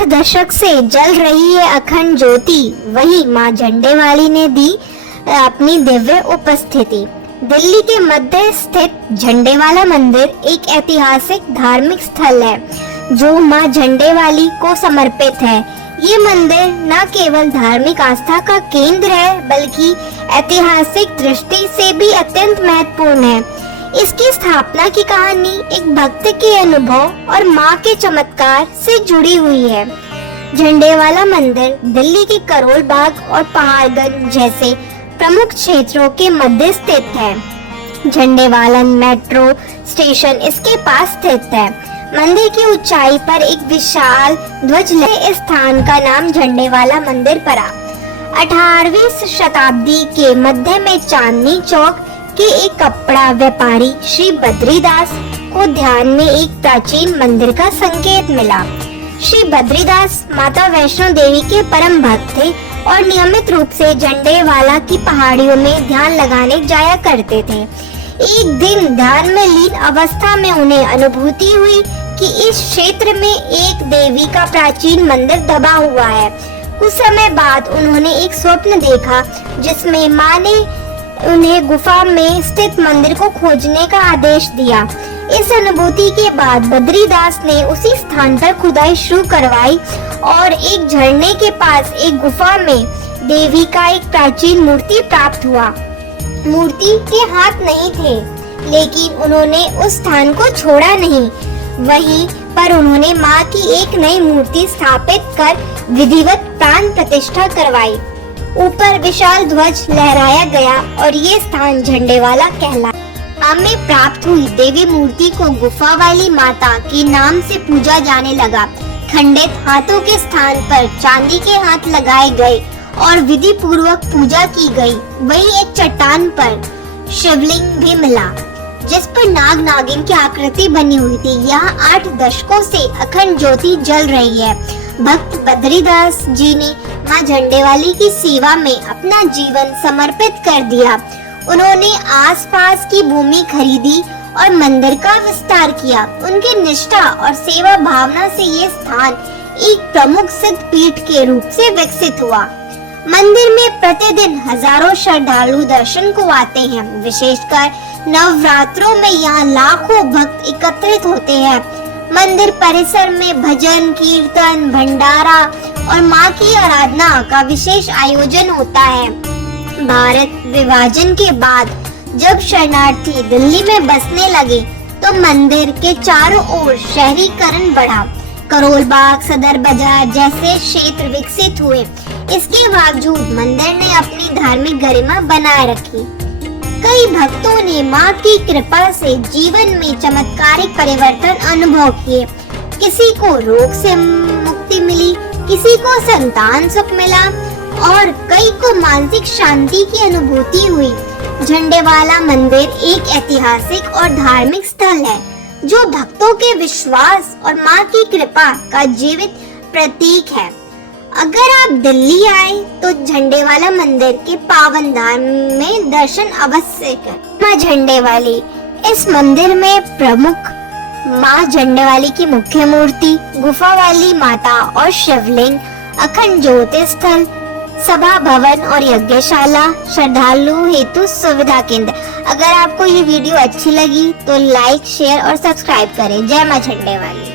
8 दशक से जल रही है अखंड ज्योति, वही माँ झंडे वाली ने दी अपनी दिव्य उपस्थिति। दिल्ली के मध्य स्थित झंडे वाला मंदिर एक ऐतिहासिक धार्मिक स्थल है जो माँ झंडे वाली को समर्पित है। ये मंदिर न केवल धार्मिक आस्था का केंद्र है बल्कि ऐतिहासिक दृष्टि से भी अत्यंत महत्वपूर्ण है। इसकी स्थापना की कहानी एक भक्त के अनुभव और माँ के चमत्कार से जुड़ी हुई है। झंडे वाला मंदिर दिल्ली के करोल बाग और पहाड़गंज जैसे प्रमुख क्षेत्रों के मध्य स्थित है। झंडे वाला मेट्रो स्टेशन इसके पास स्थित है। मंदिर की ऊंचाई पर एक विशाल ध्वज है। इस स्थान का नाम झंडे वाला मंदिर पड़ा। 18वीं शताब्दी के मध्य में चांदनी चौक के एक कपड़ा व्यापारी श्री बद्रीदास को ध्यान में एक प्राचीन मंदिर का संकेत मिला। श्री बद्रीदास माता वैष्णो देवी के परम भक्त थे और नियमित रूप से झंडे वाला की पहाड़ियों में ध्यान लगाने जाया करते थे। एक दिन ध्यान में लीन अवस्था में उन्हें अनुभूति हुई कि इस क्षेत्र में एक देवी का प्राचीन मंदिर दबा हुआ है। कुछ समय बाद उन्होंने एक स्वप्न देखा जिसमें माँ ने उन्हें गुफा में स्थित मंदिर को खोजने का आदेश दिया। इस अनुभूति के बाद बद्रीदास ने उसी स्थान पर खुदाई शुरू करवाई और एक झरने के पास एक गुफा में देवी का एक प्राचीन मूर्ति प्राप्त हुआ। मूर्ति के हाथ नहीं थे, लेकिन उन्होंने उस स्थान को छोड़ा नहीं। वहीं पर उन्होंने माँ की एक नई मूर्ति स्थापित कर विधिवत प्राण प्रतिष्ठा करवाई। ऊपर विशाल ध्वज लहराया गया और ये स्थान झंडे वाला कहलाया। हमें प्राप्त हुई देवी मूर्ति को गुफा वाली माता के नाम से पूजा जाने लगा। खंडित हाथों के स्थान पर चांदी के हाथ लगाए गए और विधि पूर्वक पूजा की गई। वहीं एक चट्टान पर शिवलिंग भी मिला जिस पर नाग नागिन की आकृति बनी हुई थी। यहाँ 8 दशकों से अखंड ज्योति जल रही है। भक्त बद्रीदास जी ने माँ झंडे वाली की सेवा में अपना जीवन समर्पित कर दिया। उन्होंने आसपास की भूमि खरीदी और मंदिर का विस्तार किया। उनकी निष्ठा और सेवा भावना से ये स्थान एक प्रमुख सिद्ध पीठ के रूप से विकसित हुआ। मंदिर में प्रतिदिन हजारों श्रद्धालु दर्शन को आते हैं। विशेषकर नवरात्रों में यहाँ लाखों भक्त एकत्रित होते हैं। मंदिर परिसर में भजन, कीर्तन, भंडारा और माँ की आराधना का विशेष आयोजन होता है। भारत विभाजन के बाद जब शरणार्थी दिल्ली में बसने लगे तो मंदिर के चारों ओर शहरीकरण बढ़ा। करोल बाग, सदर बाजार जैसे क्षेत्र विकसित हुए। इसके बावजूद मंदिर ने अपनी धार्मिक गरिमा बनाए रखी। कई भक्तों ने माँ की कृपा से जीवन में चमत्कारिक परिवर्तन अनुभव किए। किसी को रोग से मुक्ति मिली, किसी को संतान सुख मिला और कई को मानसिक शांति की अनुभूति हुई। झंडे वाला मंदिर एक ऐतिहासिक और धार्मिक स्थल है जो भक्तों के विश्वास और माँ की कृपा का जीवित प्रतीक है। अगर आप दिल्ली आए तो झंडे वाला मंदिर के पावन धाम में दर्शन अवश्य करें। माँ झंडे वाली, इस मंदिर में प्रमुख माँ झंडे वाली की मुख्य मूर्ति, गुफा वाली माता और शिवलिंग, अखंड ज्योति स्थल, सभा भवन और यज्ञशाला, श्रद्धालु हेतु सुविधा केंद्र। अगर आपको ये वीडियो अच्छी लगी तो लाइक, शेयर और सब्सक्राइब करें। जय माँ झंडे वाली।